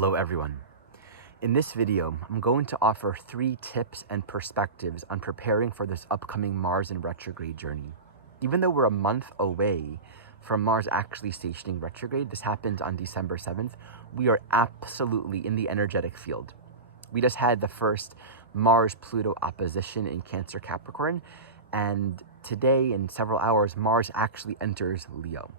Hello everyone. In this video, I'm going to offer 3 tips and perspectives on preparing for this upcoming Mars in retrograde journey. Even though we're a month away from Mars actually stationing retrograde, this happened on December 7th, we are absolutely in the energetic field. We just had the first Mars-Pluto opposition in Cancer Capricorn, and today in several hours, Mars actually enters Leo.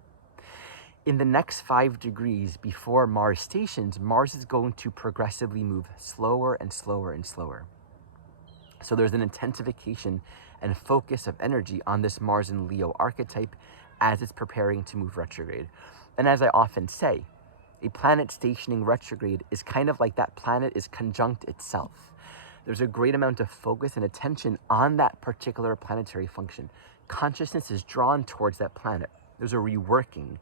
In the next 5 degrees before Mars stations, Mars is going to progressively move slower and slower and slower. So there's an intensification and focus of energy on this Mars in Leo archetype as it's preparing to move retrograde. And as I often say, a planet stationing retrograde is kind of like that planet is conjunct itself. There's a great amount of focus and attention on that particular planetary function. Consciousness is drawn towards that planet. There's a reworking.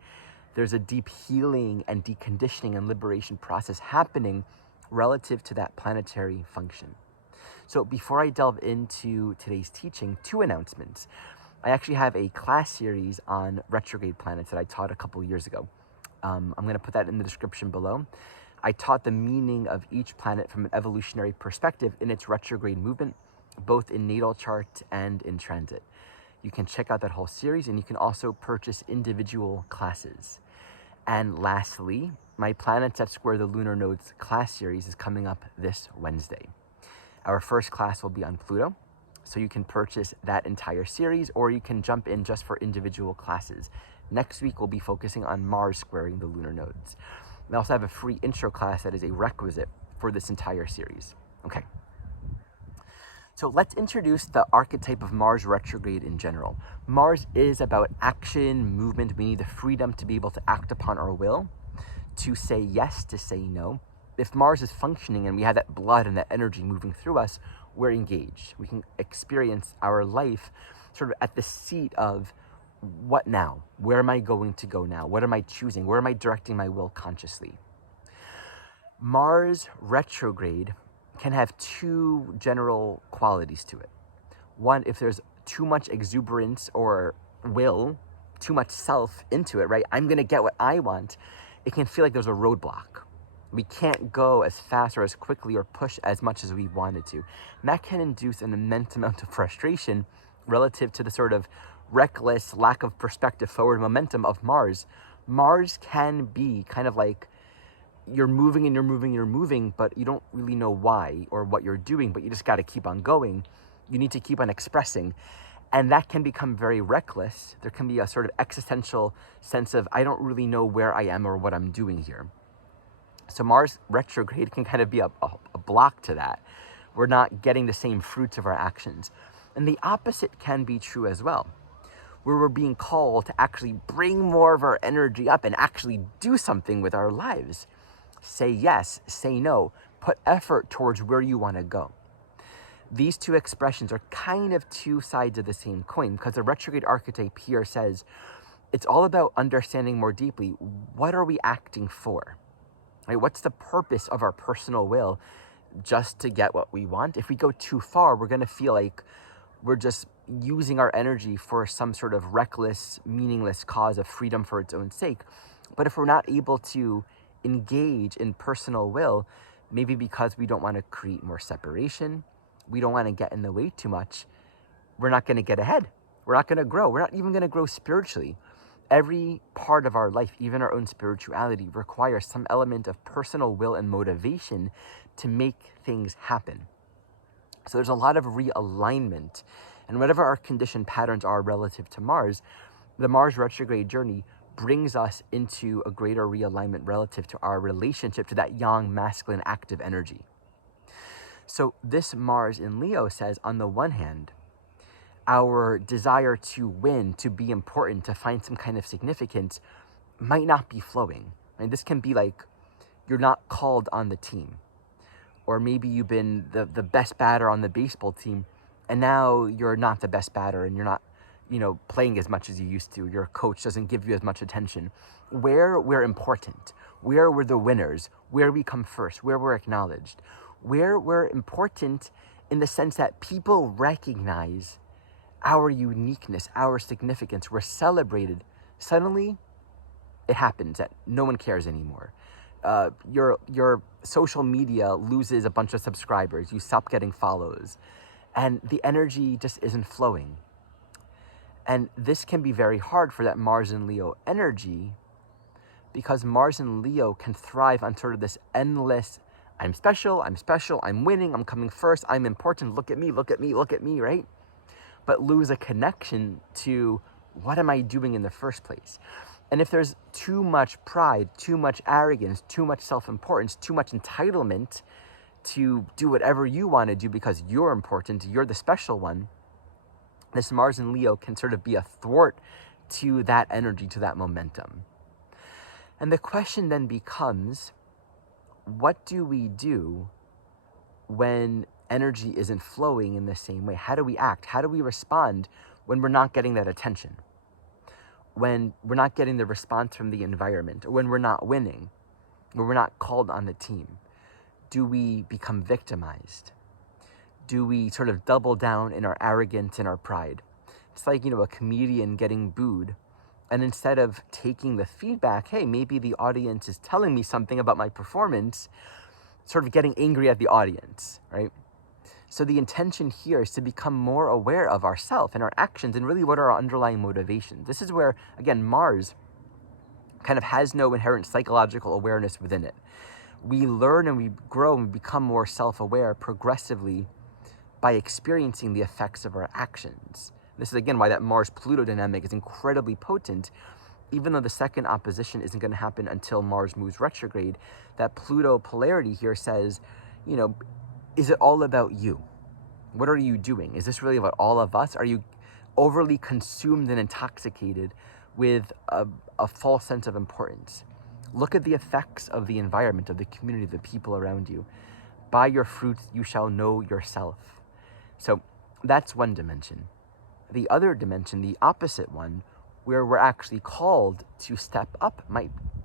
There's a deep healing and deconditioning and liberation process happening relative to that planetary function. So before I delve into today's teaching, 2 announcements. I actually have a class series on retrograde planets that I taught a couple years ago. I'm going to put that in the description below. I taught the meaning of each planet from an evolutionary perspective in its retrograde movement, both in natal chart and in transit. You can check out that whole series, and you can also purchase individual classes. And lastly, my Planets That Square the Lunar Nodes class series is coming up this Wednesday. Our first class will be on Pluto, so you can purchase that entire series, or you can jump in just for individual classes. Next week, we'll be focusing on Mars squaring the lunar nodes. We also have a free intro class that is a requisite for this entire series. Okay. So let's introduce the archetype of Mars retrograde in general. Mars is about action, movement. We need the freedom to be able to act upon our will, to say yes, to say no. If Mars is functioning and we have that blood and that energy moving through us, we're engaged. We can experience our life sort of at the seat of what now? Where am I going to go now? What am I choosing? Where am I directing my will consciously? Mars retrograde can have 2 general qualities to it. One, if there's too much exuberance or will, too much self into it, right? I'm gonna get what I want. It can feel like there's a roadblock. We can't go as fast or as quickly or push as much as we wanted to. And that can induce an immense amount of frustration relative to the sort of reckless lack of perspective, forward momentum of Mars. Mars can be kind of like you're moving and you're moving and you're moving, but you don't really know why or what you're doing, but you just got to keep on going. You need to keep on expressing. And that can become very reckless. There can be a sort of existential sense of, I don't really know where I am or what I'm doing here. So Mars retrograde can kind of be a block to that. We're not getting the same fruits of our actions. And the opposite can be true as well, where we're being called to actually bring more of our energy up and actually do something with our lives. Say yes, say no, put effort towards where you want to go. These 2 expressions are kind of 2 sides of the same coin, because the retrograde archetype here says it's all about understanding more deeply, what are we acting for? Right? What's the purpose of our personal will just to get what we want? If we go too far, we're going to feel like we're just using our energy for some sort of reckless, meaningless cause of freedom for its own sake. But if we're not able to engage in personal will, maybe because we don't want to create more separation, we don't want to get in the way too much, we're not going to get ahead. We're not going to grow. We're not even going to grow spiritually. Every part of our life, even our own spirituality, requires some element of personal will and motivation to make things happen. So there's a lot of realignment. And whatever our conditioned patterns are relative to Mars, the Mars retrograde journey brings us into a greater realignment relative to our relationship to that yang, masculine, active energy. So this Mars in Leo says, on the one hand, our desire to win, to be important, to find some kind of significance might not be flowing. And this can be like you're not called on the team. Or maybe you've been the best batter on the baseball team, and now you're not the best batter and you're not, playing as much as you used to. Your coach doesn't give you as much attention. Where we're important, where we're the winners, where we come first, where we're acknowledged, where we're important in the sense that people recognize our uniqueness, our significance, we're celebrated. Suddenly, it happens that no one cares anymore. your social media loses a bunch of subscribers, you stop getting follows, and the energy just isn't flowing. And this can be very hard for that Mars and Leo energy, because Mars and Leo can thrive on sort of this endless, I'm special, I'm winning, I'm coming first, I'm important, look at me, look at me, look at me, right? But lose a connection to what am I doing in the first place? And if there's too much pride, too much arrogance, too much self-importance, too much entitlement to do whatever you want to do because you're important, you're the special one, this Mars and Leo can sort of be a thwart to that energy, to that momentum. And the question then becomes, what do we do when energy isn't flowing in the same way? How do we act? How do we respond when we're not getting that attention? When we're not getting the response from the environment, or when we're not winning, when we're not called on the team? Do we become victimized? Do we sort of double down in our arrogance and our pride? It's like, a comedian getting booed. And instead of taking the feedback, hey, maybe the audience is telling me something about my performance, sort of getting angry at the audience, right? So the intention here is to become more aware of ourselves and our actions and really what are our underlying motivations. This is where, again, Mars kind of has no inherent psychological awareness within it. We learn and we grow and we become more self-aware progressively by experiencing the effects of our actions. This is, again, why that Mars-Pluto dynamic is incredibly potent, even though the second opposition isn't going to happen until Mars moves retrograde. That Pluto polarity here says, is it all about you? What are you doing? Is this really about all of us? Are you overly consumed and intoxicated with a false sense of importance? Look at the effects of the environment, of the community, the people around you. By your fruits you shall know yourself. So that's one dimension. The other dimension, the opposite one, where we're actually called to step up,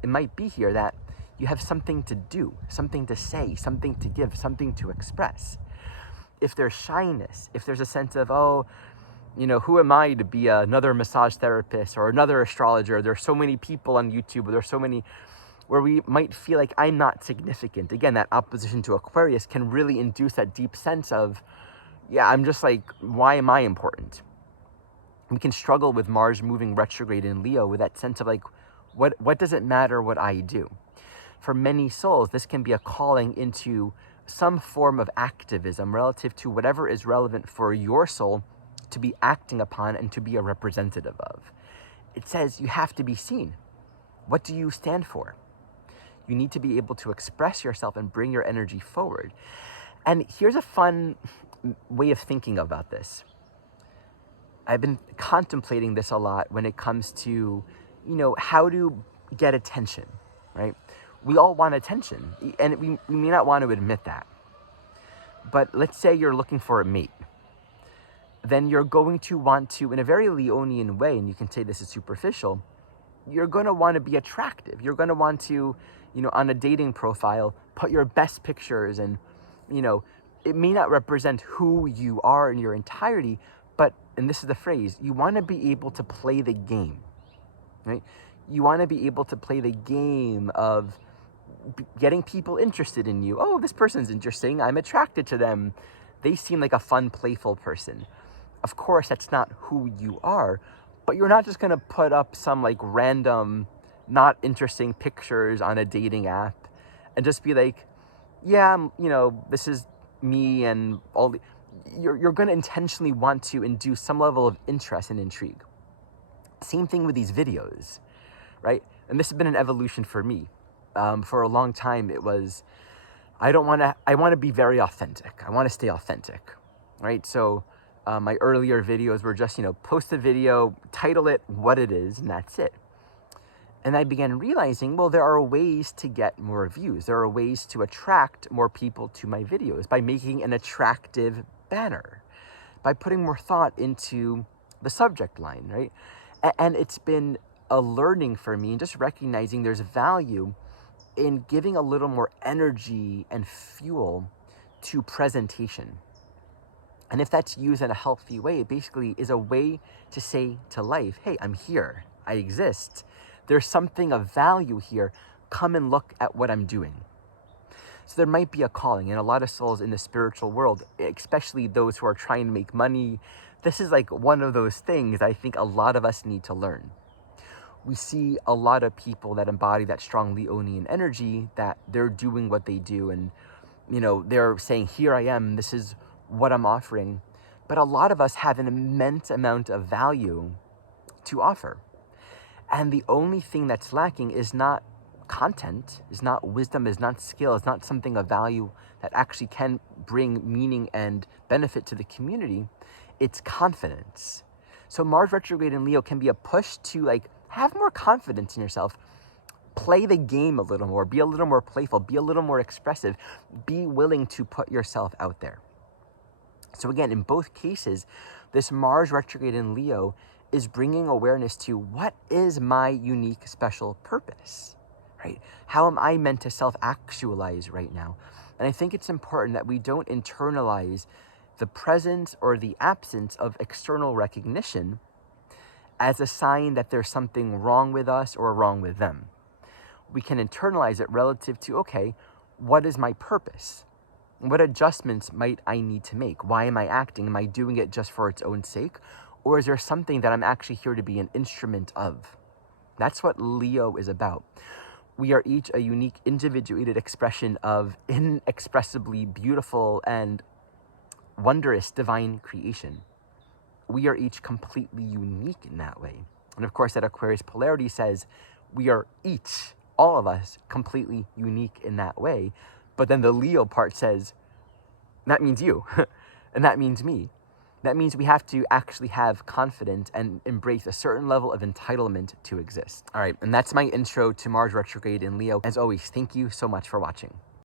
it might be here that you have something to do, something to say, something to give, something to express. If there's shyness, if there's a sense of, who am I to be another massage therapist or another astrologer? There's so many people on YouTube, or there's so many, where we might feel like I'm not significant. Again, that opposition to Aquarius can really induce that deep sense of, I'm just like, why am I important? We can struggle with Mars moving retrograde in Leo with that sense of like, what does it matter what I do? For many souls, this can be a calling into some form of activism relative to whatever is relevant for your soul to be acting upon and to be a representative of. It says you have to be seen. What do you stand for? You need to be able to express yourself and bring your energy forward. And here's a fun way of thinking about this. I've been contemplating this a lot when it comes to, how to get attention, right? We all want attention, and we may not want to admit that. But let's say you're looking for a mate. Then you're going to want to, in a very Leonian way, and you can say this is superficial, you're going to want to be attractive. You're going to want to, on a dating profile, put your best pictures, and, it may not represent who you are in your entirety, but, and this is the phrase, you want to be able to play the game, right? You want to be able to play the game of getting people interested in you. Oh, this person's interesting. I'm attracted to them. They seem like a fun, playful person. Of course, that's not who you are, but you're not just going to put up some like random, not interesting pictures on a dating app and just be like, this is me and all the... You're going to intentionally want to induce some level of interest and intrigue. Same thing with these videos, right? And this has been an evolution for me. For a long time, it was, I want to be very authentic. I want to stay authentic, right? So my earlier videos were just, post a video, title it what it is, and that's it. And I began realizing, well, there are ways to get more views. There are ways to attract more people to my videos by making an attractive banner, by putting more thought into the subject line, right? And it's been a learning for me, and just recognizing there's value in giving a little more energy and fuel to presentation. And if that's used in a healthy way, it basically is a way to say to life, hey, I'm here, I exist. There's something of value here. come and look at what I'm doing. So there might be a calling, and a lot of souls in the spiritual world, especially those who are trying to make money, this is like one of those things I think a lot of us need to learn. We see a lot of people that embody that strong Leonian energy, that they're doing what they do, and they're saying, here I am, this is what I'm offering. But a lot of us have an immense amount of value to offer. And the only thing that's lacking is not content, is not wisdom, is not skill, is not something of value that actually can bring meaning and benefit to the community. It's confidence. So Mars retrograde in Leo can be a push to have more confidence in yourself. Play the game a little more, be a little more playful, be a little more expressive, be willing to put yourself out there. So again, in both cases, this Mars retrograde in Leo is bringing awareness to what is my unique special purpose, right? How am I meant to self-actualize right now? And I think it's important that we don't internalize the presence or the absence of external recognition as a sign that there's something wrong with us or wrong with them. We can internalize it relative to, okay, what is my purpose? What adjustments might I need to make? Why am I acting? Am I doing it just for its own sake? Or is there something that I'm actually here to be an instrument of? That's what Leo is about. We are each a unique, individuated expression of inexpressibly beautiful and wondrous divine creation. We are each completely unique in that way. And of course, that Aquarius polarity says we are each, all of us, completely unique in that way. But then the Leo part says, that means you, and that means me. That means we have to actually have confidence and embrace a certain level of entitlement to exist. All right, and that's my intro to Mars retrograde in Leo. As always, thank you so much for watching.